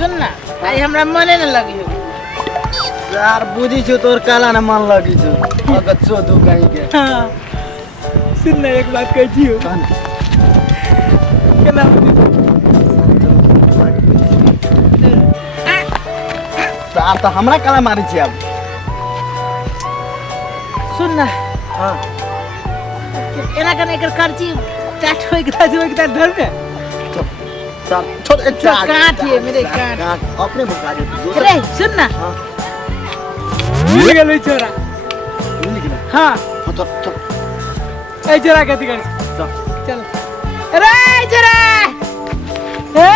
सुन ना आई हमरा मने न लगी यार बुझी छु तोर काला न मन लगी छु अगर चोदू कहीं के हां सुन ना एक बात कह छियो केना सार तो हमरा काला मारी छी अब सुन ना हां एना कने एकर खर्ची चाट होई के धर में सब छोड़ एक काट ये मेरे काट अपने भगा दे अरे सुन ना हां मिल गेलै छोरा मिल गेलै हां तो ए छोरा कथि कर चल अरे छोरा ए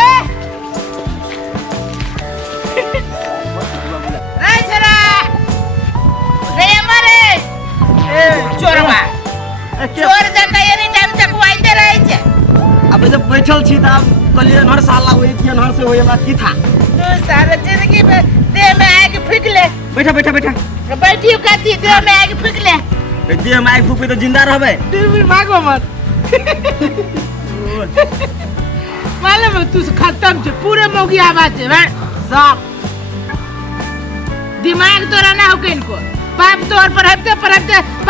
छोरा रे मारे ए चोरवा चोर जका एनी टाइम तक वाइते रहै छै अब जब बैठल छी त अब कलिए नहर साला होई कि नहर से होई हमरा की था तू सारा जिंदगी में देह में आग फूक ले बैठा बैठा बैठा बैठियो कथि देह में आग फूक ले देह में आग फूक तो जिंदा रहबे तू भी भागो मत मालूम है तू खत्म छे पूरे मौगी आवाज है साफ दिमाग तोरा ना हो कहीं को बाप तोर पर हफ्ते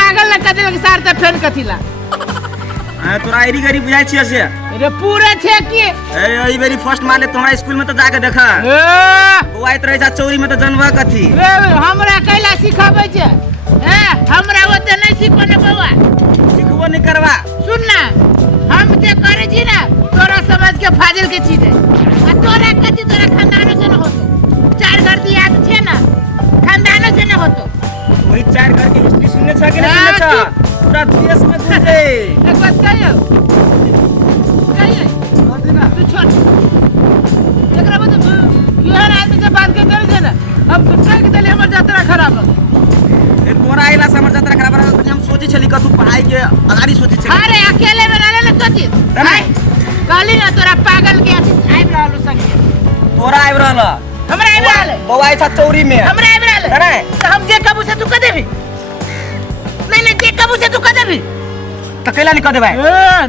पागल न कदे लगे सार त फेन कथिला हां तोरा एरी गरी बुझाई छिए से अरे पूरे छे की ए ई बेरी फर्स्ट माले तुम्हारा स्कूल में तो जाके देखा वो आइत रहे जा चौरी में तो जनवा कथी ए हमरा कैला सिखाबै छे हमरा ओते नहीं सिखने बउआ सिखबो नहीं करवा सुन ना हम जे करे छी ना तोरा समझ के फाजिल के चीज है आ तोरा कथि तोरा खानदानो से न होतो चार घर दी याद छे ना खानदानो से न होतो वही चार घर की हिस्ट्री सुनने छ कि नहीं सुनने छ पूरा देश में घूमे एक बात कहियो ना तू छोड़ एकरा बता योहर आदमी से बात के करे छे ना अब कह के तले हमर यात्रा खराब हो ए तोरा आइला से हमर यात्रा खराब हो हम सोची छली क तू पढ़ाई के अगाड़ी सोची छली अरे अकेले में रहले न सोची कहली ना तोरा पागल के आइब रहलो संगे तोरा आइब रहल हमरा आइब रहले बवाई छ चौरी में हमरा आइब रहले अरे तो हम जे कबू से तू क देबी नहीं जे कबू से तू क देबी त कैला नहीं क दे भाई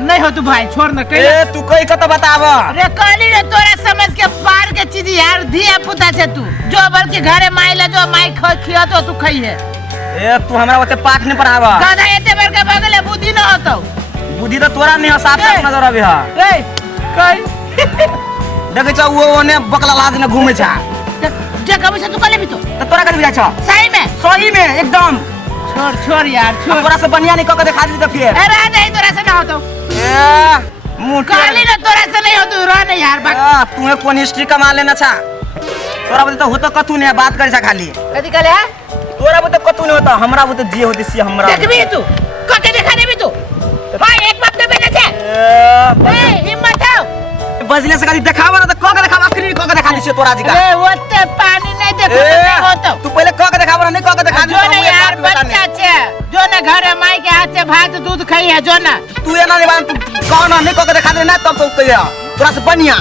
नहीं हो तू भाई छोड़ न कैला ए तू कई क त बताव अरे कहली रे तोरा समझ के पार के चीज यार धिया पुता छे तू जो बल के घरे माइला जो माई खिया तो तू खई है ए तू हमरा ओते पाठ नहीं पढ़ावा गाधा एते बड़का बगले बुद्धि न होतो बुद्धि तो तोरा नहीं साफ साफ नजर आवे हा ए कई देखे छ वो ओने बकला लाज ने घूमे छ जे कबू से तू कले भी तो तोरा कर बुझा छ सही में एकदम छोड़ यार छोड़ तोरा से बढ़िया नहीं क के दिखा दी तो फिर अरे नहीं तोरा से ना होतो ए मुंह कहली ना तोरा से नहीं होतो रह नहीं यार बात तू कोन हिस्ट्री कमा लेना छ तोरा बोले तो होतो कथु ने बात करे छ खाली कथि कहले तोरा बोले कथु ने होता हमरा बोले जे होते से हमरा देखबी तू क के दिखा देबी तू हां एक बात तो बेले छे ए हिम्मत हो बजले से खाली देखावा ना तो क के देखावा आखिरी क के दिखा दी से तोरा जी का ए ओते पानी नहीं देखो नहीं होतो तू पहले क के देखावा नहीं क के दिखा दी जो ना यार बच्चा छे जो ना घरे माई के हाथ से भात दूध खाई है जो ना तू एना नहीं बान तू कौन नहीं क के दिखा दे ना तब तो कहिया तोरा से बढ़िया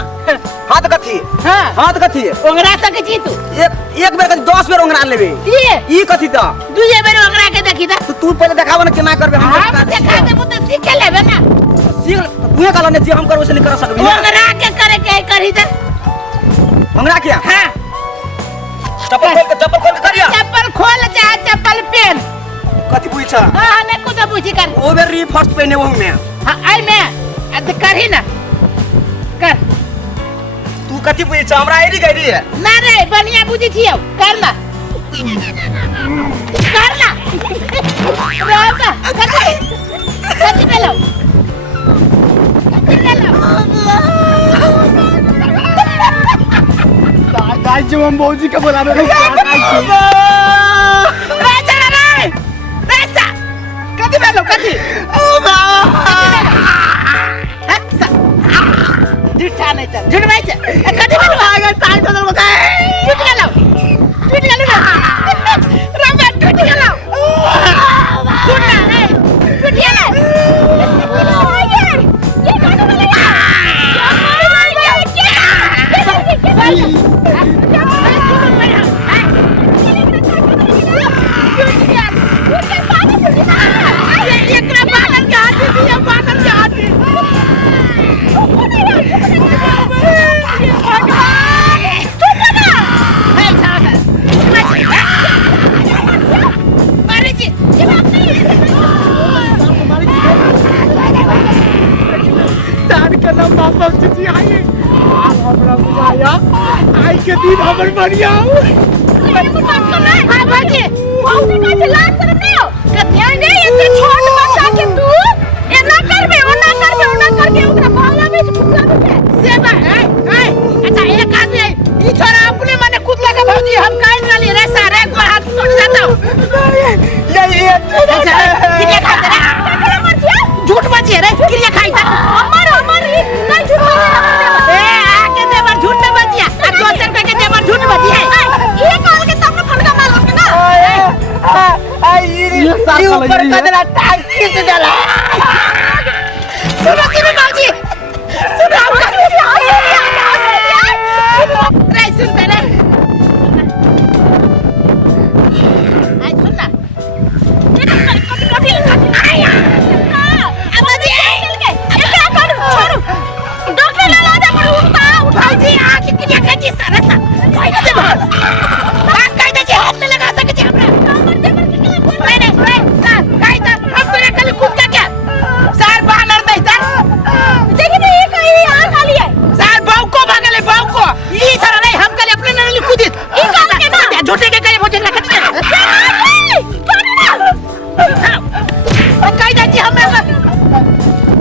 हाथ कथी हाथ कथी ओंगरा सके छी तू एक बेर कथी 10 बेर ओंगरा लेबे ई कथी त दुए बेर ओंगरा के देखी त तू पहले देखावा ना केना करबे हम देखा देबो त सीख लेबे ना सीख तू कहला ने जे हम करबो से नहीं कर सकबी ओंगरा के करे के करी त ओंगरा के हां चप्पल खोल के करिया चप्पल खोल चाहे चप्पल पहन कथी पूछा हां ने कुछ पूछी कर ओ बेर री फर्स्ट पहने वो में हां आई में अद करही ना कर तू कथी पूछा हमरा आईडी गईडी है ना रे बढ़िया बुझी छियो कर ना रोका कथी पेलो गाय जो हम बौजी के बुला रहे झूठ नहीं चल कथी बोल भागा टाइम तो दर बता टूट गेलो रंगा टूट गेलो सुन ना रे टूट गेलो ये काटो के दिन हमर बढ़िया हां भाजी बहुते का से लाज शर्म नहीं हो कथिया ने इतने छोट बच्चा के तू एना करबे ओना करके ओकरा मोहल्ला में फुसला दे से बा ए अच्छा एक आदमी ई छोरा अपने माने कूद लगा भौजी हम काई वाली रे सारे को हाथ टूट जाता ये किने खाते रे झूठ बचिए रे किने खाईता हमर ई नहीं झूठ बचिए ए आके देवर झूठ न बचिया आ दोसर पे के देवर झूठ बचिए ये काल के तब फड़का मार के ना ये ऊपर कदरा टाइट खींच जाला सुनो बाबूजी सुनो रे सुन पहले आई सुन ना कटी आया अबे चल के ये क्या करूं छोड़ू डॉक्टर ले ला जा पर उठा जी आंख की कच्ची सरसा कोई दे बोल बात कह दे हाथ में लगा सके हमरा मैंने सर काई था हम तोरे कल कूद का क्या सर बानर नहीं था देखिए तो ये कहीं यहां खाली है सर बाऊ को भागले बाऊ को ये सारा नहीं हम कल अपने नली कूदित ये काल के ना झूठे के करे मुझे लगा दिया और काई जाती हम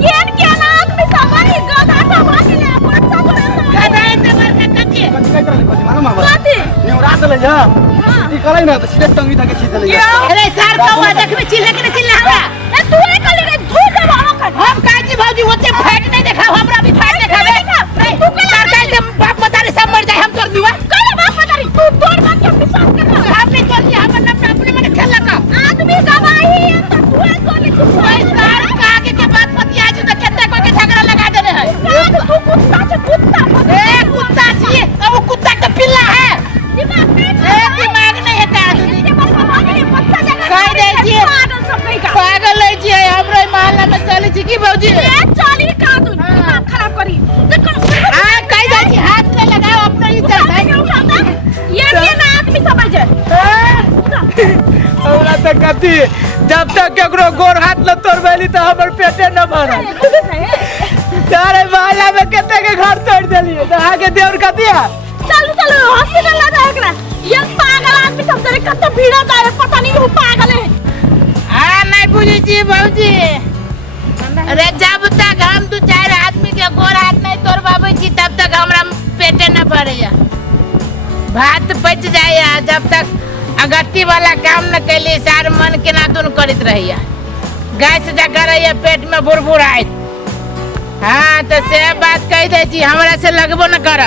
ये क्या ना आदमी सामान गधा ढवा के ले अच्छा गधा इतने बार का कच्ची कच्ची न्यूरा चले जा ई करे ना तो सीधे टंगी तक खींच ले अरे सर का हुआ देख में चिल्ला के चिल्ला हमरा ए तू ए कल रे धू दे हम काजी भौजी होते फैट नहीं देखा हमरा भी फैट देखावे तू सर काई के बाप मतारी सब मर जाए हम तोड़ दिवा कल बाप मतारी तू तोड़ बात के विश्वास कर रहा हमने तोड़ दिया हम अपने मन खेल लगा आदमी गवाही है तो तू ए गोली छुप सर का के बात मत आज तो केते को के झगड़ा लगा देने है तू कुत्ता से कुत्ता ए कुत्ता छी अब कुत्ता का पिल्ला है दिमाग नहीं है पागल है जी हमरे मोहल्ला में चली छी की भौजी चली का तू दिमाग खराब करी हां कह जाई छी हाथ में लगाओ अपना ही चल ये ना आदमी समझ हमरा त कथी जब तक केकरो गोर हाथ ल तोड़बेली त हमर पेटे न भरल तारे मोहल्ला में केते के घर तोड़ देली त आगे देवर कथिया चलो हॉस्पिटल ला जा एकरा ये पागल आदमी सब जरे कत भीड़ जाए पता नहीं वो पागल है हां नहीं बुझी जी भौजी अरे जब तक हम दो चार आदमी के गोर हाथ नहीं तोड़बाबै छी तब तक हमरा पेटे न भरेया भात बच जाया जब तक अगत्ती वाला काम न कैली सार मन के ना तुन करित रहिया गैस जगह रहिया पेट में बुरबुर आइत हां तो से बात कह दे छी हमरा से लगबो न कर